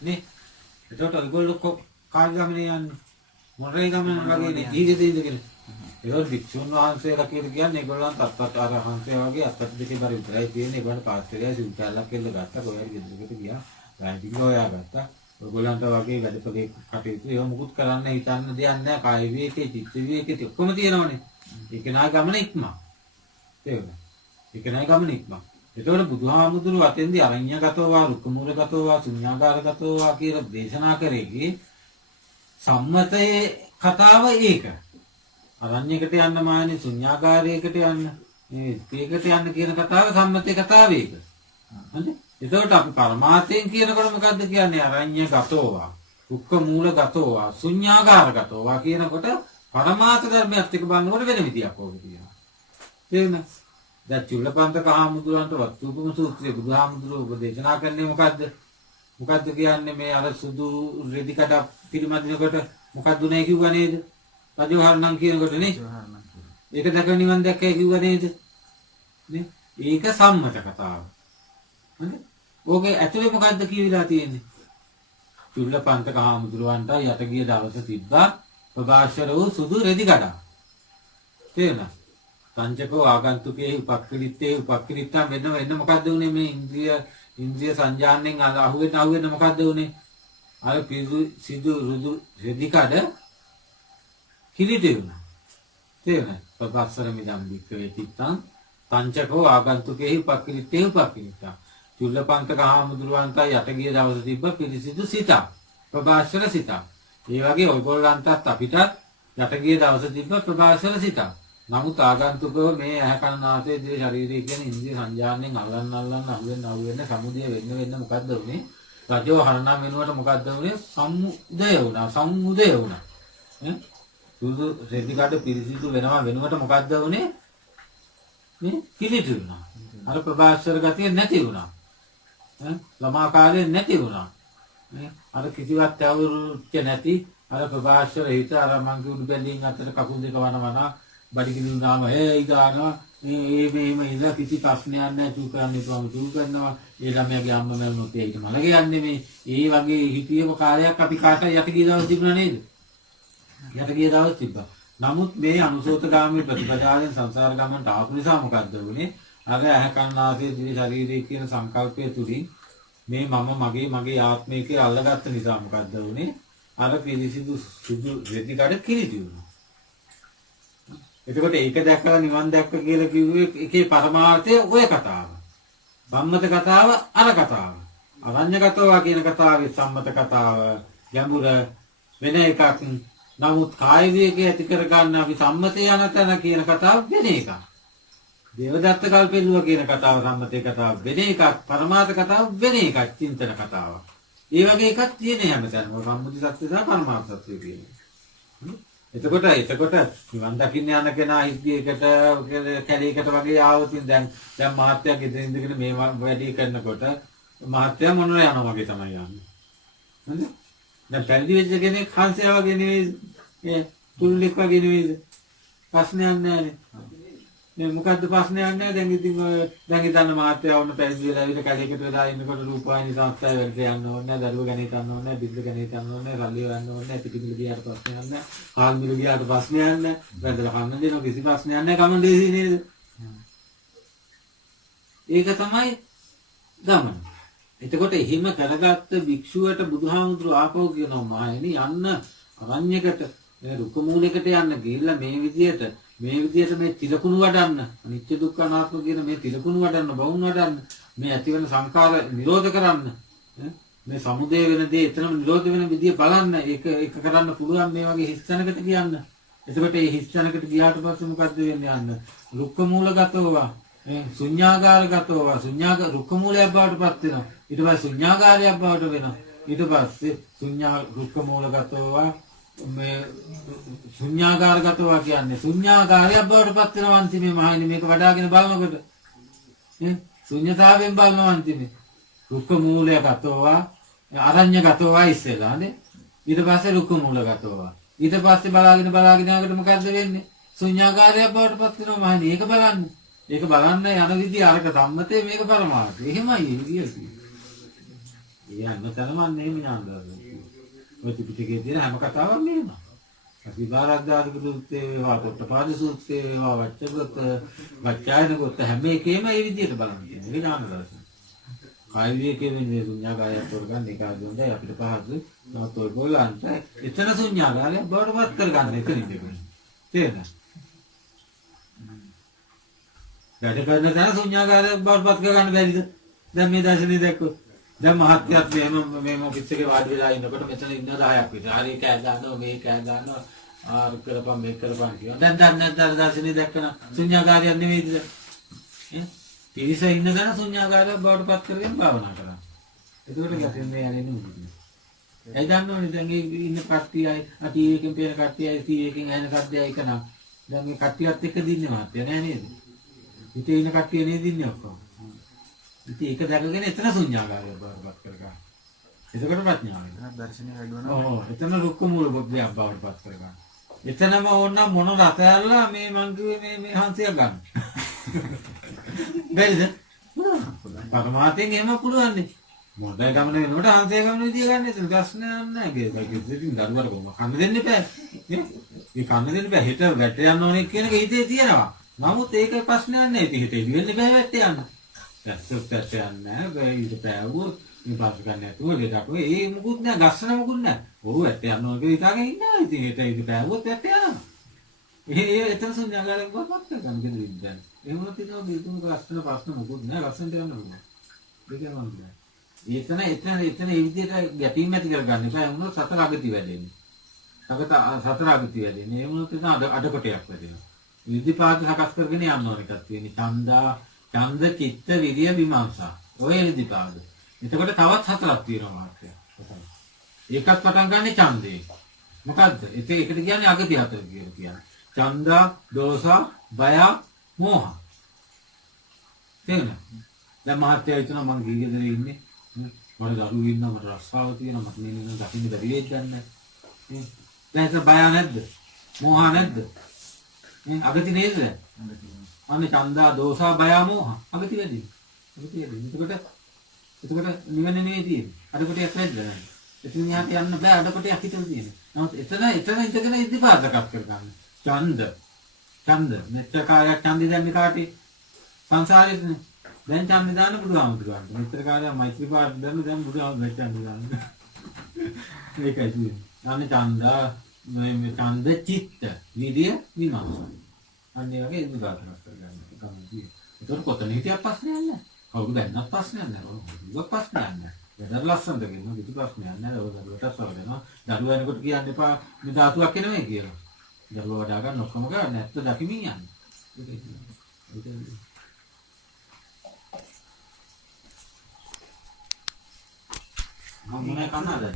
නේ. ඒකට ඔයගොල්ලෝ කාර්ය ගමනේ යන්නේ. මොරේ ගමන වගේනේ ජීවිතේ ඉඳගෙන. ඒගොල්ලෝ වික්ෂුන් වහන්සේලා කියන්නේ ඒගොල්ලන් තත්ත්වත් ආරහන්සේ වගේ අත්පත් දෙකේ බර විතරයි තියෙන්නේ. ඒගොල්ලන් පාස්තරය සිල්කල්ලක් කෙල්ල ගත්තා. කොහේ හරි ගෙදරකට ගියා. ගාඩිග හොයා ගත්තා. ඔයගොල්ලන්ට වගේ වැඩපොලේ කටයුතු ඒව මුකුත් කරන්න හිතන්න දෙයක් නැහැ. කාය විවේකේ, චිත්ත විවේකේ ඔක්කොම තියෙනවනේ. ඒක නා ගමන ඉක්මන. තේරුණා? ඒක නා ගමන ඉක්මන. ඒතකොට බුදුහාමුදුරුව අතෙන්දී අරඤ්‍යගතව වා, රුක්කමූලගතව වා, ශුඤ්ඤාගාරගතව වා කියලා දේශනා කරේකි. සම්මතයේ කතාව ඒක. අරඤ්‍යයකට යන්න මානේ, ශුඤ්ඤාගාරයකට යන්න, මේ ඒකට යන්න කියන කතාව සම්මතයේ කතාව ඒක. හරිද? එතකොට අපි පරමාර්ථයෙන් කියනකොට මොකද්ද කියන්නේ? අරඤ්‍යගතෝවා, රුක්කමූලගතෝවා, ශුඤ්ඤාගාරගතෝවා කියනකොට පරමාර්ථ ධර්මයක් එක්ක බලනකොට වෙන විදියක් ඕක තියෙනවා. තේරුණා? දැන් චුල්ලපන්තක හාමුදුරන්ට වත්තුපම සූත්‍රයේ බුදුහාමුදුරුවෝ උපදේශනා කරන්නේ මොකද්ද? මොකද්ද කියන්නේ මේ අර සුදු රෙදි කඩ පිළිමදිනකොට මොකක්ද උනේ කිව්වා නේද? රජවහරණම් කියනකොට නේ. ඒක දැක නිවන් දැක්කයි කිව්වා නේද? නේ? ඒක සම්මත කතාව. හරිද? ඕකේ ඇතුලේ මොකද්ද කියවිලා තියෙන්නේ? චුල්ලපන්තක හාමුදුරුවන්ට යට ගිය දවස තිබ්බා ප්‍රභාෂර වූ සුදු රෙදි කඩ. තේරුණා? පංචකෝ ආගන්තුකේ උපක්ඛලිතේ උපක්ඛලිතා වෙන්න මොකද්ද උනේ මේ ඉන්ද්‍රිය සංජානනයෙන් අහුවෙන්න මොකද්ද උනේ? අර පිසු සිදු රුදු රෙදි කඩ කිලිටි වුණා. තේරුණා? ප්‍රභාස්වර මිදම් වික්‍රේ තිත්තං පංචකෝ ආගන්තුකේ උපක්ඛලිතේ උපක්ඛලිතා. චුල්ලපන්තක හාමුදුරුවන්ට යට ගිය දවස තිබ්බ පිරිසිදු සිත. ප්‍රභාස්වර සිත. ඒ වගේ ඔයගොල්ලන්ටත් අපිටත් යට ගිය දවස තිබ්බ ප්‍රභාස්වර සිත. නමුත් ආගන්තුකව මේ ඇහැ කන නාසය දිව ශරීරය කියන ඉන්ද්‍රිය සංජානනයෙන් අල්ලන්න අහුවෙන්න සමුදය වෙන්න මොකද්ද උනේ? රජෝ හරණම් වෙනුවට මොකද්ද උනේ? සම්මුදය වුණා. සුදු රෙදි කඩ පිරිසිදු වෙනවා වෙනුවට මොකද්ද උනේ? මේ කිලිටි වුණා. අර ප්‍රභාස්වර ගතිය නැති වුණා. ළමා කාලේ නැති වුණා. අර කිසිවක් ඇවුරුච්ච නැති අර ප්‍රභාස්වර හිත අර මං උඩු බැලීම් අතර කකුල් දෙක වනවනා බඩගිනි නාම දානවා මේම ඉඳලා කිසි ප්‍රශ්නයක් නැහැ චූ කරන්න ඉතුවම චූ කරනවා ඒ ළමයාගේ අම්මා මැරුණොත් ඒකට මල ගියන්නේ මේ ඒ වගේ හිතියම කාලයක් අපි කාට යට ගිය දවස් තිබුණා නේද යට ගිය දවස් තිබ්බා නමුත් මේ අනුසෝතගාමී ප්‍රතිපදාවෙන් සංසාර ගමනට ආපු නිසා මොකද්ද වුනේ අර ඇහැ කන නාසය දිව ශරීරය කියන සංකල්පය තුලින් මේ මම මගේ ආත්මය කියලා අල්ලගත්ත නිසා මොකද්ද වුනේ අර පිරිසිදු සුදු රෙදි කඩ කිලිටි වුණා එතකොට ඒක දැක්කලා නිවන් දැක්ක කියලා කිව්වේ ඒකේ පරමාර්ථය ඔය කතාව. සම්මත කතාව අර කතාව. අරඤ්‍යගතව කියන කතාවේ සම්මත කතාව ගැඹුර වෙන එකක්. නමුත් කාය විවේකයේ ඇති කර ගන්න අපි සම්මතය යන තැන කියන කතාව වෙන එකක්. දේවදත්ත කල්පෙල්ලුව කියන කතාව සම්මතේ කතාව වෙන එකක්. පරමාර්ථ කතාව වෙන එකක්. චින්තන කතාවක්. ඒ වගේ එකක් තියෙන හැමතැනම සම්මුති සත්‍ය සහ පරමාර්ථ සත්‍ය කියන්නේ. එතකොට නිවන් දකින්න යන කෙනා හිද්දේකට කැලේකට වගේ ආවොත් දැන් මහත්යක් ගෙදර ඉඳගෙන මේ වැඩි කරනකොට මහත්ය මොනර යනවා වගේ තමයි යන්නේ. හරිද? දැන් පැවිදි වෙච්ච කෙනෙක් හංසයා වගේ නෙවෙයි තුල්ලෙක් වගේ නෙවෙයි ප්‍රශ්නයක් නැහැ නේ. මොකද්ද ප්‍රශ්නයක් නැහැ දැන් ඉතින් දැන් හිතන්න මහත්ය වුණ පැවිදි වෙලා ඉඳ කැලේකට වෙලා ඉන්නකොට රූපවාහිනී සංස්ථාවේ වැඩට යන්න ඕනේ නැහැ. දරුවෝ ගැන හිතන්න ඕනේ නැහැ. බිල්ල ගැන හිතන්න ඕනේ නැහැ. රල්ලිය ගන්න ඕනේ නැහැ. පිටිමිල ගියාට ප්‍රශ්නයක් නැහැ. හාල් මිල ගියාට ප්‍රශ්නයක් නැහැ. වැදලා කන්න දෙනවා කිසි ප්‍රශ්නයක් නැහැ. කමෙන් දෙසි නේද? ඒක තමයි ගමන. එතකොට එහෙම කරගත්ත භික්ෂුවට බුදුහාමුදුරුවෝ ආපහු කියනවා මහණෙනි යන්න අරඤ්‍යකට රුක්ක මූලයකට යන්න ගිහිල්ලා මේ විදියට මේ තිලකුණු වඩන්න අනිත්‍ය දුක්ඛ අනාත්ම කියන මේ තිලකුණු වඩන්න බවුන් වඩන්න මේ ඇතිවන සංකාර නිරෝධ කරන්න මේ සමුදය වෙන දේ එතනම නිරෝධ වෙන විදිය බලන්න ඒක කරන්න පුළුවන් මේ වගේ හිස්තැනකට කියන්න. එතකොට මේ හිස්තැනකට ගියාට පස්සේ මොකද්ද වෙන්නේ යන්න රුක්ක මූලගතව ශුඤ්ඤාගාරගතව රුක්ක මූලයක් බවට පත් වෙනවා. ඊට පස්සේ ශුඤ්ඤාගාරයක් බවට වෙනවා. ඊට පස්සේ රුක්ක මූලගතව මේ ශුඤ්ඤාගාරගතව කියන්නේ ශුඤ්ඤාගාරයක් බවට පත් වෙනවා අන්තිමේ මහණෙනි මේක වඩාගෙන බලනකොට ශුඤ්ඤතාවයෙන් බලනවා අන්තිමේ රුක්ක මූලයගතව අරඤ්‍යගතව ඉස්සෙල්ලානේ ඊට පස්සේ රුක්ක මූලගතව ඊට පස්සේ බලාගෙන යනකොට මොකද්ද වෙන්නේ ශුඤ්ඤාගාරයක් බවට පත් වෙනවා මහණෙනි ඒක බලන්න යන විදිය අරක සම්මතේ මේක පරමාර්ථය එහෙමයි විදිය යන්න තැනම අන්නේ ඥානදාස. ඔය ත්‍රිපිටකයේ තියෙන හැම කතාවක්ම මෙහෙම. අපි බාරද්දාරික සූත්‍රයේ වේවා පොට්ටපාද සූත්‍රයේ වේවා වච්චගත වච්චායනගත හැම එකේම මේ විදිහට බලන්න තියෙනවා. ඒක ඥානදාස. කාය විවේකයේ වෙන්නේ ශුන්‍යාකාරය තෝරගන්න එක ආදොන්දයි අපිට පහසු. නමුත් ඔයගොල්ලන්ට එතන ශුන්‍යාකාරය බවටපත් කරගන්න එතනින් දෙන්නේ. තේරෙනවද? වැඩ කරන තැන ශුන්‍යාකාරය බවටපත් කරගන්න බැරිද? දැන් මේ දර්ශනේ දැක්කොත් දැන් මහත්යත් මේ ඔෆිස් එකේ වාඩි වෙලා ඉන්නකොට මෙතන ඉන්න 10ක් විතර. හරි කෑ දානවා මේ කෑ දානවා ආර කරපම් මේක කරපම් කියනවා. දැන් නැත්නම් දර්ශනේ දැක්කම ශුන්‍යාකාරයක් නෙවෙයිද? තිරිස ඉන්න තැන ශුන්‍යාකාරයක් බවට පත් කරගෙන භාවනා කරනවා. ඒකට ගැටෙන්නේ යන්නේ නෙවෙයි. ඒ දන්නවනේ දැන් මේ ඉන්න කට්ටියයි ටීවී එකෙන් පේන කට්ටියයි ටීවී එකෙන් ඇහෙන කට්ටියයි එක නම් දැන් මේ කට්ටියත් එක්ක දින්නේ මාත්‍ය නෑ නේද? ඉතින් ඉන්න කට්ටිය නේද දින්නේ ඔක්කොම. ඉතින් ඒක දැකගෙන එතන ශුන්‍යාකාරයක් බවට පත් කරගන්න. එතකොට ප්‍රඥාව වෙනවා. දර්ශනය වැඩි වෙනවා. ඔව් එතන රුක්ක මූල බුද්ධියක් බවට පත් කරගන්න. එතනම ඕන මොන රත ඇරලා මේ මං කිව්වේ මේ හංසයක් ගන්න. බැරිද? පරමාර්ථයෙන් එහෙම පුළුවන් නේ. මොඩල් ගමන වෙනකොට හංසය ගමන විදිය ගන්න ඉතින් ප්‍රශ්නයක් නැහැ. ඒක ඉතින් දරුවට කොහොම කන්න දෙන්න එපා. නේ? මේ කන්න දෙන්න එපා. හෙට වැට යන්න ඕනේ කියන එක හිතේ තියෙනවා. නමුත් ඒක ප්‍රශ්නයක් නැහැ. ඉතින් හිතේ ඉවෙන්න බෑ වැට යන්න. දැස්සොත් යන්නේ නැහැ. ඊට පෑවුවොත් මේ පාස් ගන්න නැතුව ලෙඩක් වෙයි. ඒ මුකුත් නැහැ. ගස්සන මුකුත් නැහැ. ඔව් වැට යන්න ඕනේ කියලා හිතාගෙන ඉන්නවා. ඉතින් හෙට ඊට පෑවුවොත් වැට යනවා. ඒ එතන ශුන්‍යාකාරයක් බවපත් කරගන්න කෙනෙක් දැන්. එහෙම නැත්නම් ඉතින් මේතුම ගස්සන ප්‍රශ්න මුකුත් නැහැ. ගස්සන්ට යන්න ඕනේ. දෙකම නෑ. එතන ඒ විදිහට ගැටීම් ඇති කරගන්න එපා. ඒ වුණොත් සතර අගති වැඩෙන්නේ. සතර අගති වැඩෙන්නේ. ඒ වුණොත් එතන අඩකොටයක් වැඩෙනවා. විද්ධිපාත සකස් කරගෙන යන්න ඕන එකක් තියෙන්නේ. ඡන්ද චිත්ත විරිය විමර්ශා. ඔය විද්ධිපාත. එතකොට තවත් හතරක් තියෙනවා මාත්‍ය. ඒකත් පටන් ගන්න ඡන්දේ. මොකද්ද? ඒකට කියන්නේ අගති හතර කියලා කියන්නේ. ඡන්ද, දෝස, බය, මෝහ. තේරෙනවද? දැන් මාත්‍ය හිතනවා මං ගිහිගෙදර ඉන්නේ. මට දරුවෝ ඉන්නවා මට රස්සාව තියෙනවා මට මේ නේද දකින්න බැරි වෙයිද දන්නේ නේ දැන් ඒක බය නැද්ද මෝහ නැද්ද නේ අගති නේද අනේ චන්දා දෝසා බය මෝහ අගති වැඩි එතකොට නිවන නෙවෙයි තියෙන්නේ අඩකොටියක් නැද්ද එතන යාට යන්න බෑ අඩකොටියක් හිතලා තියෙනවා නමුත් එතන ඉඳගෙන ඉදිපාදකක් කරගන්න ඡන්ද මෙච්චර කාර්යයක් ඡන්දි දැන් මේ කාටේ සංසාරේනේ දැන් ඡන්ද දාන්න බුදුහාමුදුරුවන්ට. මෙච්චර කාලයක් මෛත්‍රී පාඩ දැන්න දැන් බුදුහාමුදුරුවෝ ඡන්ද දාන්න. මේකයි කියන්නේ. අනේ ඡන්ද මේ ඡන්ද චිත්ත විදිය විමර්ශන. අන්නේ වගේ ඉදුගාතනක් කරගන්න. ගමන්දී. ඒතකොට කොතන හිටියක් ප්‍රශ්නයක් නැහැ. කවුරු දැන්නත් ප්‍රශ්නයක් නැහැ. කවුරුත් ප්‍රශ්නයක් නැහැ. වෙදර ලස්සනද කියනවා කිසි ප්‍රශ්නයක් නැහැ. ඔය දරුවටත් සලකනවා. දරුවා එනකොට කියන්න එපා මේ ධාතුවක් එනවා කියලා. දරුවා වඩා ගන්න ඔක්කොම කරන්නේ නැත්ත දකිමින් යන්නේ. ඒකයි. Mau mulai kanan ada?